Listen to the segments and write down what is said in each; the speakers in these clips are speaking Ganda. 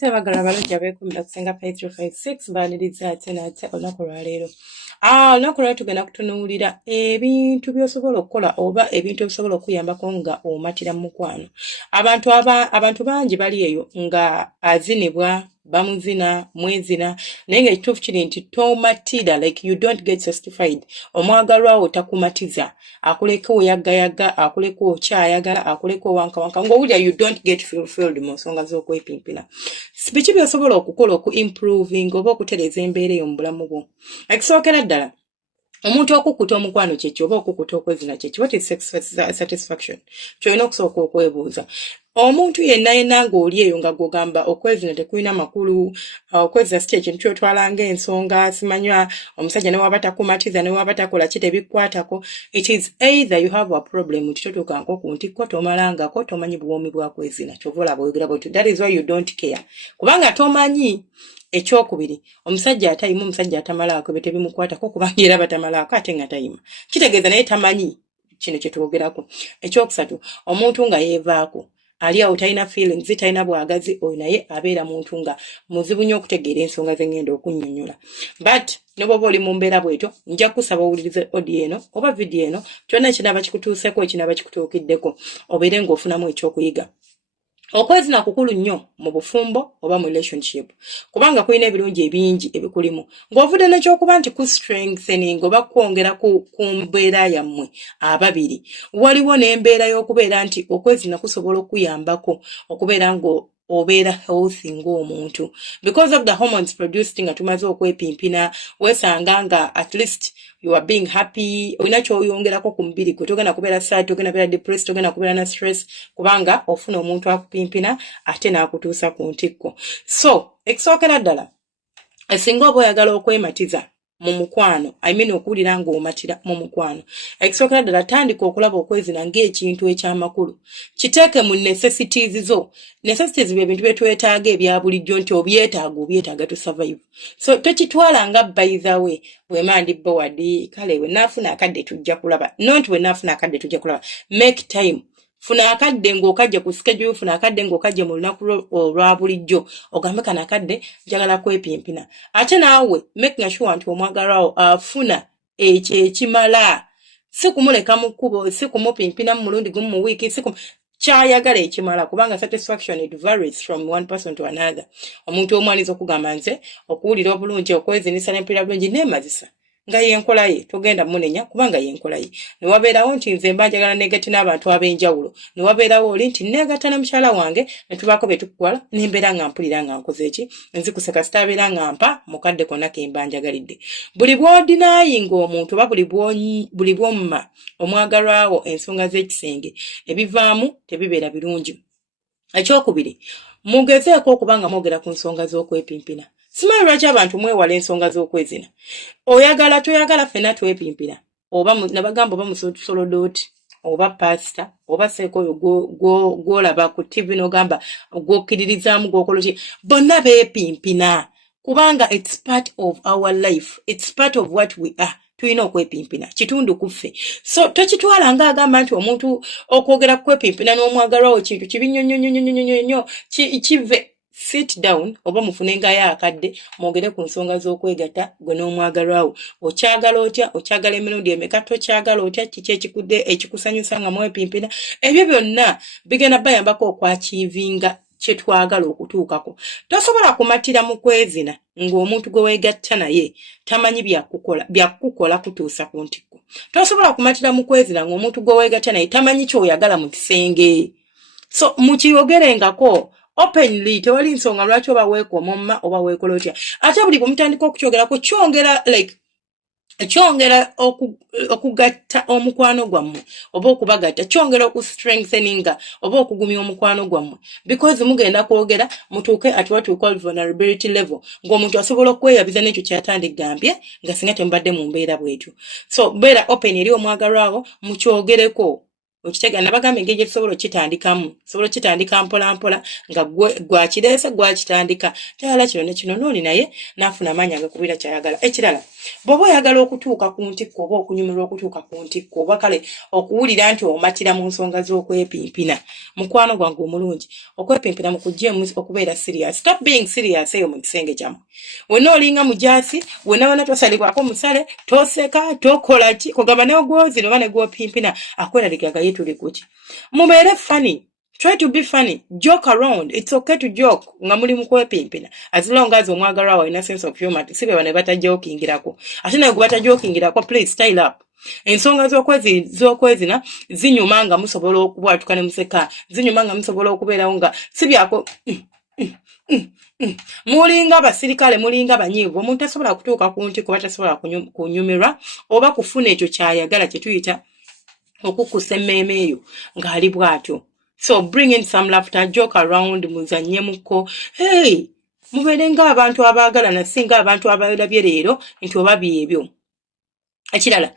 Bagenzi abagala balojja beekuumira kusenga 5356 mbaaniriza ate nate olunaku lwaleero. Olunaku lwaleero tugenda kutunuulira ebintu by'osobola okukola oba ebintu ebisobola okuyambako nga omatira mu mukwano. Abantu bangi bali eyo nga azinibwa, bamuzina, mwezina, naye ng'ekituufu kiri nti tomatira, like you don't get satisfied. Omwagalwa wo takumatiza, akuleka oyaggayaga, akuleka okyayagala, akuleka owankawanka, ng'owulira you don't get fulfilled mu nsonga z'okwepimpina. Biki by'osobola okukola improving oba okutereeza embeera eyo mu bulamu bwo? Ekisookera ddala, omuntu okukuta omukwano kyeki oba okukuta okwezina kyeki, what is satisfaction? Kyolina okusooka okwebuuza. Omuntu yenna ng'oli eyo nga gwogamba okwezina tekulina makulu, okwezina si kyekintu kyotwala ng'ensonga, simanywa omusajja ne waba takumatiza ne waba takola ki tebikwatako. It is either you have a problem nti totuukanko ku ntikko tomalangako tomanyi buwoomi bwa kwezina. Kyova olaba oyogera bw'otyo. That is why you don't care. Kubanga tomanyi. Ekyokubiri, omusajja atayimu omusajja atamalaako bye tebimukwatako kubanga era batamalaako ate nga tayima. Kitegeeza naye tamanyi kino kye twogerako. Ekyokusatu, omuntu nga yeevaako. Ali awo talina feelings, talina bwagazi, oyo naye abeera muntu nga muzibu nnyo okutegeera ensonga ze ngenda okunnyonnyola. But ne bw'oba oli mu mbeera bw'etyo, nja kusaba owulirize audio eno oba video eno, kyonna ekinaaba kikutuuseeko ekinaaba kikutuukiddeko, obeere ng'ofunamu ekyokuyiga. Okwezina kukulu nnyo mu bufumbo oba mu relationship. Kubanga kulina ebirungi ebingi ebikulimu. Ng'ovudde n'ekyokuba nti ku strengthening oba kwongera ku mbeera yammwe ababiri. Waliwo n'embeera y'okubeera nti okwezina kusobola okuyambako okubeera obeera healthy ng'omuntu. Because of the hormones produced nga tumaze okwepimpina, wesanga nga at least you are being happy, olina ky'oyongerako ku mubiri gwe, togenda kubeera sad, togenda kubeera depressed, togenda kubeera na stress, kubanga ofuna omuntu akupimpina ate n'akutuusa ku ntikko. So, ekisookera ddala, singa oba oyagala okwematiza mu mukwano, okuwulira ng'omatira mu mukwano. Ekisookera ddala tandika okulaba okwezina ng'ekintu ekyamakulu. Kiteeke mu necessities zo. Necessities bye bintu bye twetaaga ebya bulijjo nti obyetaaga to survive. So tokitwala nga by the way, bwema ndi board, kale we naafuna akadde tujja kulaba. Not we naafuna akadde tujja kulaba. Make time. Funa akadde ng'okajja ku schedule, funa akadde ng'okajja mu lunaku olwa bulijjo, ogambe kana akadde njagala kwepimpina. Ate naawe making sure nti omwagalwawo afuna ekyo ekimala, si kumuleka mu kkubo, si kumupimpina mu mulundi gumu mu wiiki, kyayagala ekimala, kubanga satisfaction it varies from one person to another. Omuntu omu aliza okugamba nze okuwulira obulungi, okwezinisa n'empulira bulungi neemazisa. Nga yenkola ye togenda munenya kubanga yenkola ye. Ne wabeerawo nti nze mba njagala negati n'abantu ab'enjawulo. Ne wabeerawo oli nti negata na mukyala wange ne tubaako bye tukukola nembeera nga mpulira nga nkoze eki. Nzikuseka sitaabeera nga mpa mukadde konna ke mba njagalidde. Buli bw'odinayinga omuntu oba buli bw'omma omwagalwawo ensonga z'ekisenge ebivaamu tebibeera birungi. Ekyokubiri, mugezeeko okubanga mwogera ku nsonga z'okwepimpina. Simanyi lwaki abantu mwewala ensonga z'okwezina. Oyagala toyagala ffenna twepimpira. Oba nabagamba oba musolodooti, oba pasita, oba seeko oyo gw'olaba ku TV n'ogamba gw'okkiririzaamu gw'okola ki. Bonna beepimpina. Kubanga it's part of our life. It's part of what we are. Tulina okwepimpina. Kitundu kuffe. So tokitwala ng'agamba nti omuntu okwogera kwepimpina n'omwagalwawo kintu kibi nnyo kive. Sit down oba mufunengayo akadde mwogere ku nsonga z'okwegatta gwe n'omwagalwawo. Okyagala otya, okyagala emirundi emeka, tokyagala otya, kiki ekikusanyusa nga mwepimpina. Ebyo byonna bigenda bayambako okwakiivinga kye twagala okutuukako. Tosobola kumatira mu kwezina ng'omuntu gwe weegatta naye tamanyi byakukola kutuusa ku ntikko. Tosobola kumatira mu kwezina ng'omuntu gwe weegatta naye tamanyi ky'oyagala mu kisenge. So mukiyogerengako openly, tewali nsonga lwaki oba weekoma omma oba weekola otya. Ate buli bw'omutandika okukyogerako kyongera okugatta omukwano gwammwe oba okubagatta, kyongera okustrengtheninga oba okugumya omukwano gwammwe, because mugenda kwogera mutuuke at what we call vulnerability level, ng'omuntu asobola okweyabiza n'ekyo kyatandikgambye nga singa temubadde mu mbeera bw'etyo. So beera open eri omwagalwawo mukyogereko. Okitega nabagamba engeri tusobola okitandikamu. Sobola okitandika mpola nga gwakireese gwakitandika. Tayala kino ne kino nooni naye naafuna amaanyi agakubira kyayagala. Ekirala, bw'oba oyagala okutuuka ku ntikko oba okunyumirwa okutuuka ku ntikko oba kale okuwulira nti omatira mu nsonga z'okwepimpina mukwano gwange omulungi okwepimpina mu kujjeemu okubeera serious. Stop being serious eyo mu kisenge kyammwe. Wenna olinga mujaasi, wenna tosalibwako musale, toseka, tokola ki, kugamba n'ogwozi oba ne gw'opimpina akweraliikaga ye tuli kuki. Mubeere funny. Try to be funny. Joke around. It's okay to joke. Nga muli mukwepimpina. As long as omwagala wa ina sense of humor. Sibe wane bata jokingirako. Ashina bata jokingirako, please style up. Ensonga z'okwezina zinyumanga musobola okubwatukane museka. Zinyumanga musobola okubeerawo nga sibyako mulinga abasirikale mulinga abanyiivu omuntu asobola kutuuka ku nti kuba tasobola kunyumirwa oba kufuna ekyo kyayagala kye tuyita okukusa emmeeme eyo ng'ali bw'atyo. So bring in some laughter, joke around, muzanye muko. Hey, mubeere ng'abantu abaagalana singa abantu abalabye leero nti oba byebyo. Ekirala,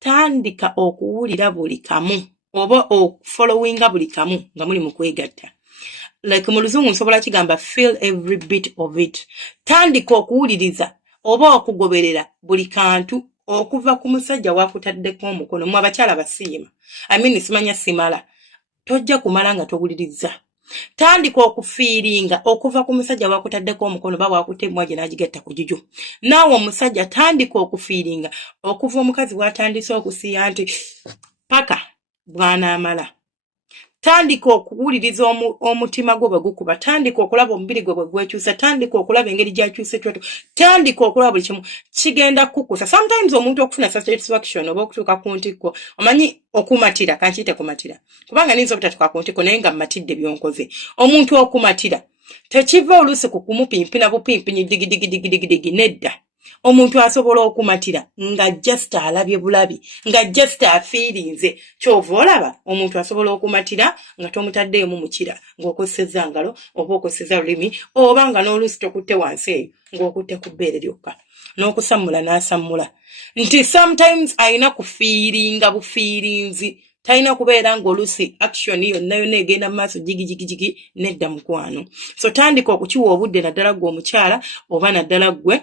tandika okuwulira buli kamu oba okufollowinga buli kamu nga muli mu kwegatta. Like mu luzungu nsobola kigamba feel every bit of it. Tandika okuwuliriza oba okugoberera buli kantu okuva ku musajja wakutaddeko omukono mu abakyala basiima. Simanya simala. Tojja kumala nga towuliriza. Tandika okufiiringa okuva ku musajja wakutaddeko omukono ba wakutemwa gye n'agigatta ku juju. Naawe omusajja tandika okufiiringa okuva omukazi watandise okusiya nti paka bw'anaamala. Tandika okuwuliriza omutima gwo bwe gukuba. Tandika okulaba omubiri gwe bwe gwekyusa. Tandika okulaba engeri gy'akyusa etweto. Tandika okulaba buli kimu kigenda kukusa. Sometimes omuntu okufuna satisfaction oba okutuuka ku ntikko omanyi okumatira kankiyite kumatira kubanga ninza obutatuuka ku ntikko naye nga mmatidde byonkoze. Omuntu okumatira tekiva oluusi ku kumupimpina bupimpinyi digidigi nedda. Omuntu asobola okumatira nga just alabye bulabi nga just afiirinze kyova olaba omuntu asobola okumatira nga tomutaddeyo mu mukira ng'okosezza ngalo oba okosezza lulimi oba nga n'oluusi tokutte wansi eyo ng'okutte ku bbeere lyokka n'okusammula n'asammula nti sometimes ayina kufiiringa bufiirinzi talina kubeera ng'oluusi action yonna egenda mu maaso jigi nedda mukwano. So tandika okukiwa obudde naddala gwe omukyala oba naddala gwe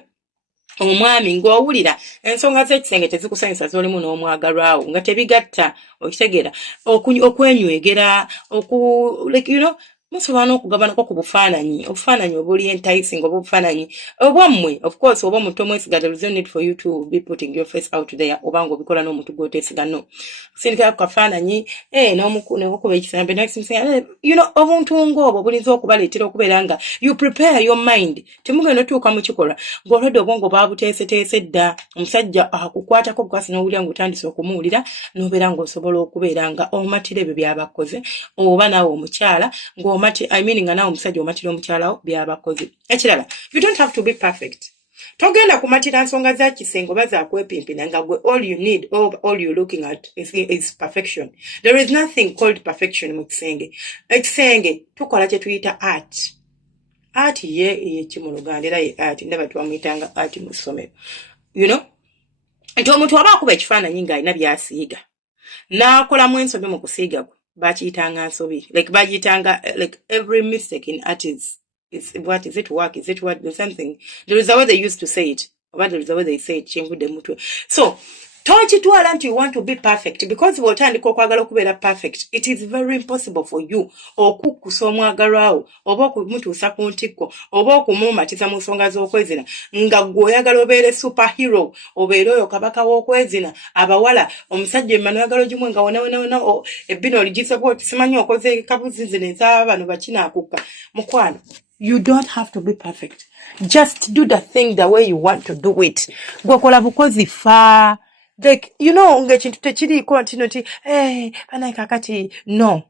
omwami ng'owulira ensonga z'ekisenge tezikusanyusa z'olimu n'omwagalwawo nga tebigatta okitegeera okwenywegera musobola n'okugabanako ku bufaananyi obuli enticing oba obufaananyi obwammwe of course oba omuntu omwesiga there is no need for you to be putting your face out there oba ng'obikola n'omuntu gw'oteesiga no sindika ku kafaananyi n'okuba ekisambe obuntu ng'obwo bulinza okubaleetera okubeera nga you prepare your mind temugenda otuuka mu kikolwa ng'olwedde obwongo baabuteeseteese dda omusajja akukwatako bukasi n'owulira ng'otandise okumuwulira n'obeera ng'osobola okubeera nga omatira ebyo by'abakoze oba naawe omukyala nga naawe omusajja omatira omukyalawo by'abakoze. Ekirala, you don't have to be perfect. Togenda kumatira nsonga za kisengo oba za kwepimpina nga gwe all you need all you're looking at is perfection. There is nothing called perfection mu kisenge. Ekisenge tukola kye tuyita art. Art ye kimuluganda era ye art ndaba twamuyitanga art mu ssomero. Nti omuntu aba akuba ekifaananyi ng'alina by'asiiga n'akolamu ensobi mu kusiiga kwe bakiyitanga nsobi bagiyitanga every mistake in art is what is it work is it what something there is a way they used to say it or there is a way they say it chenvudde mutwe. So tokitwala nti you want to be perfect because bw'otandika okwagala okubeera perfect it is very impossible for you okukkusa omwagalwawo oba okumutuusa ku ntikko oba okumumatiza mu nsonga z'okwezina nga gw'oyagala obeere superhero obeere oyo kabaka w'okwezina abawala omusajja emmano oyagala ogimwe nga wona ebbino oligizebwa oti simanyi okoze kabuzinzina ez'aba bano bakinaakukka mukwano. You don't have to be perfect. Just do the thing the way you want to do it. Gwekola bukozi fa ng'ekintu tekiriiko nti kakati no.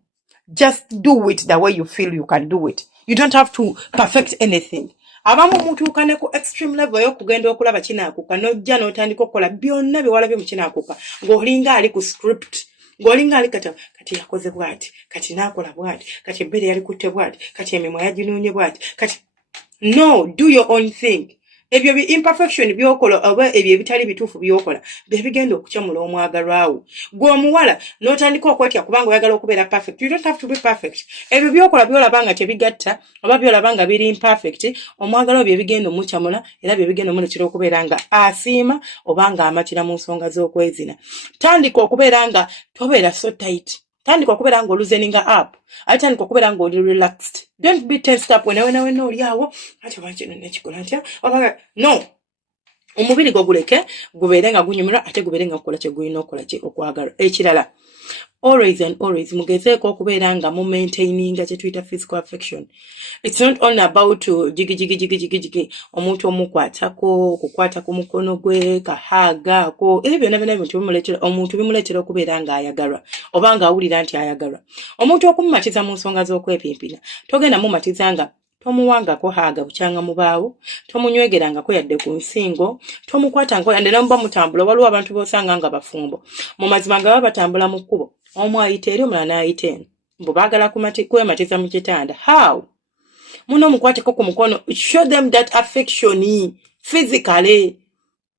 Just do it the way you feel you can do it. You don't have to perfect anything. Abamu mutuuka ne ku extreme level y'okugenda okulaba kinaakuka n'ojja n'otandika okukola byonna bye walabye mu kinaakuka ng'olinga ali ku script ng'olinga ali kati yakoze bw'ati kati n'akola bw'ati kati ebbere yalikutte bw'ati kati emimwa yaginuunye bw'ati kati no, do your own thing. ebyo imperfection byokola oba ebyo ebitali bituufu byokola bebigenda okukyamula omwagalwawo gw'omuwala n'otandika okwetya kubanga oyagala okubeera perfect. You don't have to be perfect. Ebyo byokola byolaba nga tebigatta oba byolaba nga biri imperfect omwagalwawo byebigenda omukyamula era byebigenda omuletera okubeera nga asiima oba nga amatira mu nsonga z'okwezina. Tandika okubeera nga tobeera so tight. Tandika okubeera nga oluzeninga up. Ate tandika okubeera nga oli relaxed. Don't be tensed up when oli awo ate wakino nekikola ntya oba no. Omubiri gwo guleke gubeere nga gunyumirwa ate gubeere nga kukola kye gulina okukola kye okwagala. Ekirala always and always mugezeeko okubeera nga mu maintaininga kye tuyita physical affection. It's not only about jigi omuntu omukwatako okukwata ku mukono gwe kahaagaako ebyo byonna byonna omuntu bimuleetera okubeera nga ayagalwa oba nga awulira nti ayagalwa. Omuntu okumumatiza mu nsonga z'okwepimpina togenda mumatiza nga tomuwangako haaga bukyanga mubaawo, tomunywegerangako yadde ku nsingo, tomukwatangako yadde namuba mutambula. Waliwo abantu bosanga nga bafumbo mu mazima nga baba batambula mu kkubo omu ayita eri omulala n'ayita eno mbu baagala kwematiza mu kitanda. How? Muno mukwateko ku mukono. Show them that affection physically.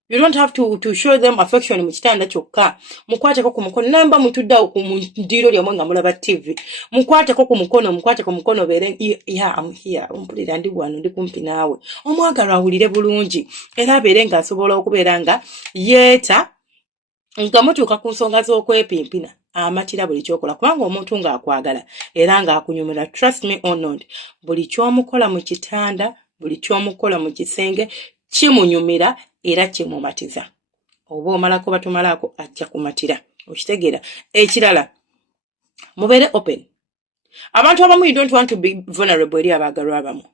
You don't have to show them affection mu kitanda kyokka. Mukwateko ku mukono namba mutuddawo ku ndiro lyamwe nga mulaba TV. Mukwateko ku mukono beere yeah I'm here. Ompulira ndi wano ndi kumpi naawe. Omwagalwa awulire bulungi era abeere nga asobola okubeera nga yeeta nga mutuuka ku nsonga z'okwepimpina amatira buli kyokola kubanga omuntu ng'akwagala era ng'akunyumira. Trust me or not, buli kyomukola mu kitanda, buli kyomukola mu kisenge kimunyumira era kimumatiza. Oba omalako batumalaako ajja kumatira. Okitegeera. Ekirala mubeere open. Abantu abamu you don't want to be vulnerable eri abaagalwa abamu.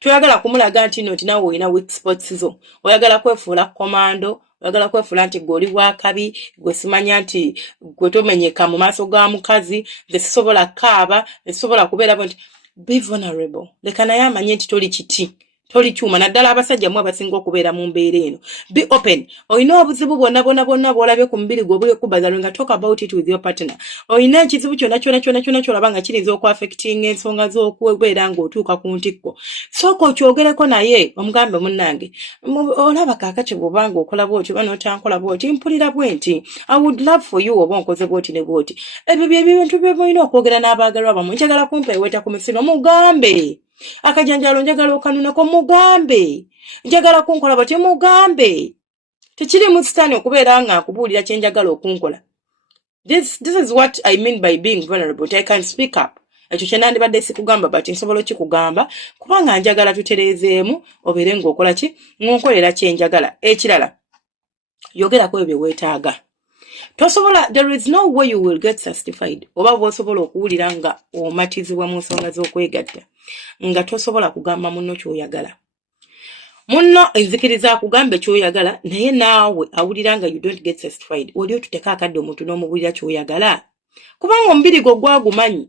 Toyagala kumulaga nti noti nawe olina weak spots zo. Oyagala kwefuula komando. Oyagala kwefuula nti gwe oli bwakabi, gwe simanya nti gwe tomenyeka mu maaso ga mukazi, nze sisobola kaaba, sisobola kubeera nti be vulnerable. Leka naye amanye nti toli kiti. Toli kyuma naddala abasajja mwe abasinga okubeera mu mbeera eno. Be open. Oyina obuzibu bwonna bw'olabye ku mubiri gwe obuli okubazalwe nga talk about it with your partner. Oyina ekizibu kyonna ky'olaba nga kiyinza okwaffectinga ensonga z'okubeera ng'otuuka ku ntikko. Sooka okyogereko naye omugambe munnange. Olaba kaakati bw'obanga okola bw'oti oba n'otankola bw'oti mpulira bwenti. I would love for you oba onkoze bw'oti ne bw'oti. Ebyo by'ebintu bye mulina okwogera n'abaagalwa abamu. Njagala kumpeeweta ku misino mugambe. Akajanjalo njagala okanunako mugambe. Njagala kunkola bati mugambe. Tekiri mu sitaani okubeera nga akubuulira kye njagala okunkola. This is what I mean by being vulnerable. I can speak up. Ekyo kye nandibadde sikugamba bati nsobola okikugamba kubanga njagala tutereezeemu obeere ng'okola ki ng'onkolera kye njagala. Ekirala yogerako ebyo weetaaga. There is no way you will get satisfied. Oba bw'osobola okuwulira nga omatizibwa mu nsonga z'okwegatta nga tosobola kugamba munno ky'oyagala. Munno enzikiriza akugambe ky'oyagala naye naawe awulira nga you don't get satisfied. Oli otuteka akadde omuntu n'omubulira ky'oyagala kubanga omubiri gwo gwagumanyi.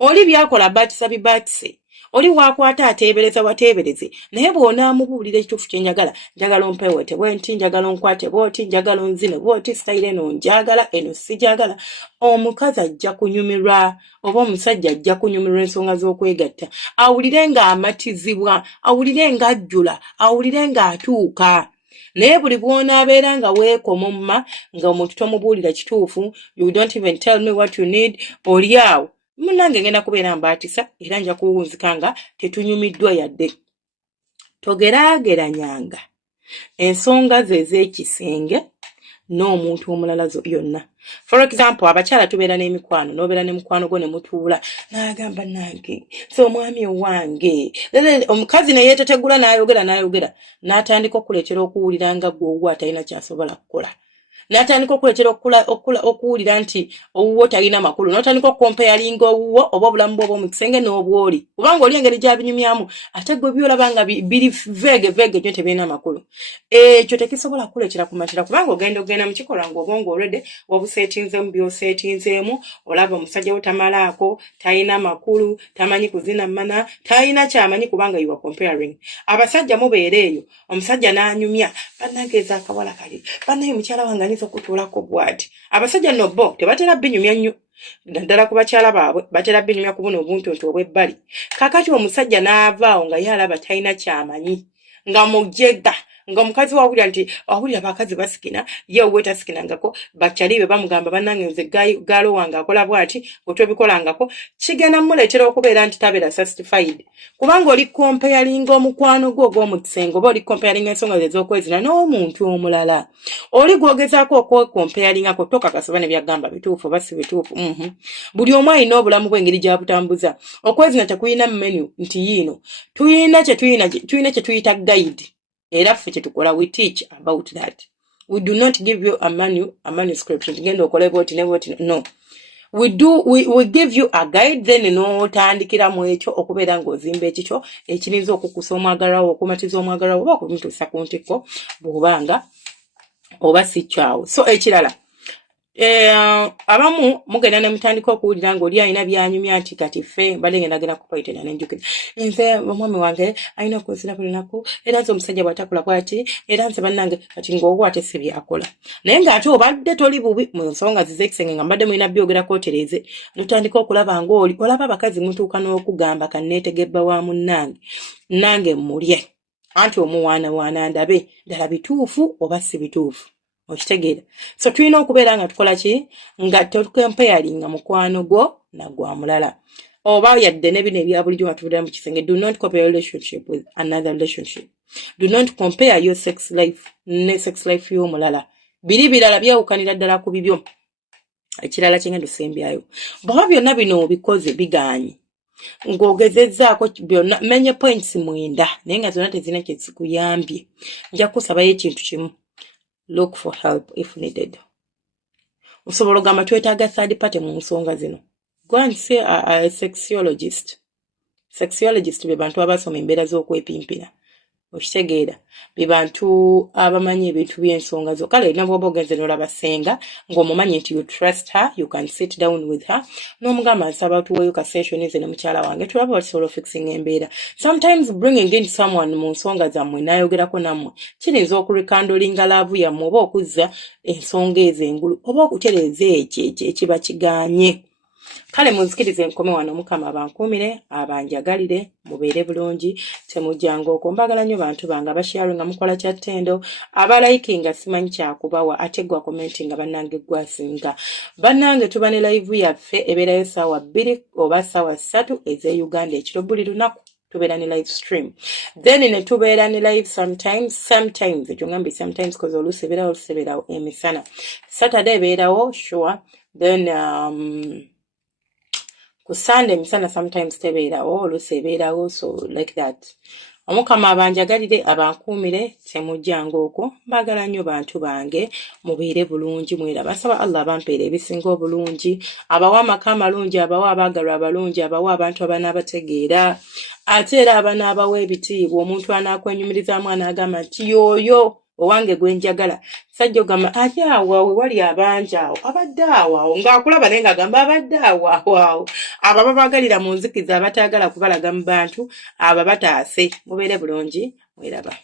Oli byakola baatisa bibaatise. Oli waakwata ateebereza wateebereze naye bw'onaamubuulira ekituufu kye njagala ompeewete bwenti, njagala onkwate bw'oti, njagala onzine bw'oti, sitayire eno njagala eno sijagala. Omukazi ajja kunyumirwa oba omusajja ajja kunyumirwa ensonga z'okwegatta. Awulire nga amatizibwa, awulire nga ajjula, awulire nga atuuka. Naye buli bw'onaabeera nga weekomomma nga omuntu tomubuulira kituufu, you don't even tell me what you need, oli awo munnange ngenda kubeera mbaatisa era nja kuwunzika nga tetunyumiddwa yadde. Togeraageranyanga ensonga ze ez'ekisenge n'omuntu omulala yonna. For example, abakyala tubeera n'emikwano, n'obeera ne mukwano gwo ne mutuula n'agamba nange so omwami owange. Omukazi ne yeetetegula n'ayogera n'atandika okuleetera okuwulira nga gw'owuwo atalina ky'asobola kukola. N'atandika okuleetera okuwulira nti owuwo talina makulu. N'otandika okukompeyalinga owuwo oba obulamu bwo obw'omu kisenge n'obwoli. Kubanga oli engeri gy'abinyumyamu ate gwe byolaba nga biri veege nnyo tebirina makulu. Ekyo tekisobola kuleetera kumatira kubanga ogenda mu kikolwa ng'obwongo already wabuseetinzeemu by'oseetinzeemu. Olaba omusajja wo tamalaako, talina makulu, tamanyi kuzina mana, talina kyamanyi kubanga you are comparing. Abasajja mubeera eyo, omusajja n'anyumya, bannangeeza akawala kali, bannaye mukyala wange ayinza okutuulako bw'ati. Abasajja nno bo tebatera binyumya nnyo. Naddala ku bakyala baabwe batera binyumya ku buno obuntuntu obw'ebbali. Kaakati omusajja n'avaawo nga ye alaba talina kyamanyi nga mujjega ng'omukazi wawulira nti awulira abakazi basikina ye oweta sikinangako bakyali be bamugamba bannange nze gaalo wange akola bw'ati gwe tobikolangako kigenda muleetera okubeera nti tabeera satisfied kubanga oli comparing omukwano gwo ogw'omukisengo oba oli comparing ensonga ze ez'okwezina n'omuntu omulala oli gwogezaako okwekomparingako tokakasaba ne byagamba bituufu oba si bituufu buli omu alina obulamu bw'engeri gy'abutambuza okwezina tekuyina menu nti yiino tuyina kye tuyita guide era ffe kye tukola we teach about that we do not give you a manuscript tugenda okole bwoti ne bwoti no we give you a guide then n'otandikira mu ekyo okubeera ng'ozimba ekikyo ekiyinza okukusa omwagalwawo okumatiza omwagalwawo oba okumutuusa ku ntikko bw'obanga oba si kyawo so ekirala abamu mugenda ne mutandika okuwulira ng'oli alina byanyumya nti kati ffe mbadde ngendagenda kupaitena nenjukira nze omwami wange alina okwezina buli lunaku era nze omusajja bw'atakola bw'ati era nze bannange kati ng'obwo ate si byakola naye ng'ate obadde toli bubi mu nsonga ziz'ekisenge nga mbadde mulina byogerako otereze notandika okulaba ng'oli olaba abakazi mutuuka n'okugamba kanneetegebba wa munnange nange mulye anti omuwaanawaana ndabe ddala bituufu oba si bituufu okitegeera so tulina okubeera nga tukola ki nga tokumparinga mukwano gwo na gwa mulala oba yadde ne bino ebya bulijjo nga tubulira mu kisenge do not compare your relationship with another relationship do not compare your sex life ne sex life y'omulala biri birala byawukanira ddala ku bibyo ekirala kyengendo sembyayo bwaba byonna bino obikoze biganye ng'ogezezzaako byonna menye points 9 naye nga zonna tezina kye zikuyambye nja kusabayo ekintu kimu look for help if needed. Osobola ogamba twetaaga third party mu nsonga zino. Go and see a sexologist. Sexologist be bantu abasoma embeera z'okwepimpira. Okitegeera be bantu abamanyi ebintu by'ensonga zo. Kale nabo bogenze n'olaba senga ng'omumanyi nti you trust her, you can sit down with her. N'omugamba nsaba tuweeyo ka session eze ne mukyala wange tulaba basobola fixing embeera. Sometimes bringing in someone mu nsonga zammwe n'ayogerako nammwe kiyinza okurekandolinga laavu yammwe oba okuzza ensonga ezo engulu oba okutereeza ekyo ekiba kiganye. Kale munzikirize nkome wano Mukama abankuumire abanjagalire mubeere bulungi temujjanga okwo mbagala nnyo bantu bange abasharing nga mukola kya ttendo abalikinga simanyi kyakubawa ate gwa commenting bannange gwasinga bannange tuba ne live yaffe ebeerayo ssaawa 2 oba ssaawa 3 ez'e Uganda ekiro buli lunaku tubeera ne live stream then ne tubeera ne live sometimes ekyo ngambi sometimes cause oluusi ebeerawo emisana Saturday ebeerawo sure then ku Sunday misana sometimes tebeerawo oluusi ebeerawo so like that Omukama abanjagalire abankuumire temujjanga okwo mbagala nnyo bantu bange mubeere bulungi mwera basaba Allah abampeera ebisinga obulungi abawa amaka amalungi abawa abaagalwa abalungi abawa abantu abanaabategeera ate era abanaabawa ebitiibwa omuntu anaakwenyumirizaamu anaagamba nti yooyo owange gwenjagala sajja ogamba ali awo wali abanja awo abadde awo ng'akulaba naye ng'agamba abadde awo abo babagalira mu nzikiza abataagala kubalaga mu bantu abo bataase mubeere bulungi mweraba.